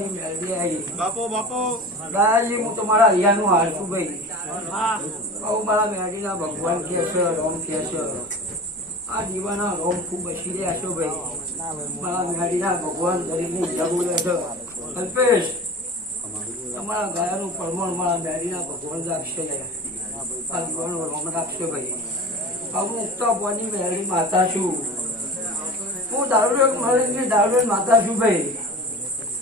બોની મેળવી આવી બાપો બાપો દાદાજી હું તમારા હૈયાનું હાલ છું ભાઈ બહુ મારા મેળવીના ભગવાન કે છે રોમ કે છે આ દીવાના રોમ ખૂબ બસી રહ્યા છો ભાઈ મારા મેળવીના ભગવાન ગરીબની જરૂર છે કલ્પેશ તમારા ગાયાનું પરમણ મારા મેળવીના ભગવાન રાખશે આ દીવાનો રોમ રાખશે ભાઈ હું મુક્તા બોની મેળવી માતા છું હું દારૂ માતા છું ભાઈ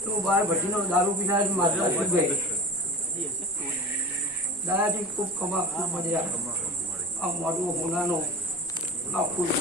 તું બાર ભટ્ટીનો દારૂ પીનારી માતા છું ભાઈ દાદાજી ખૂબ કમા ખૂબ મજા આ મોટું હોનાનો આ ફૂલ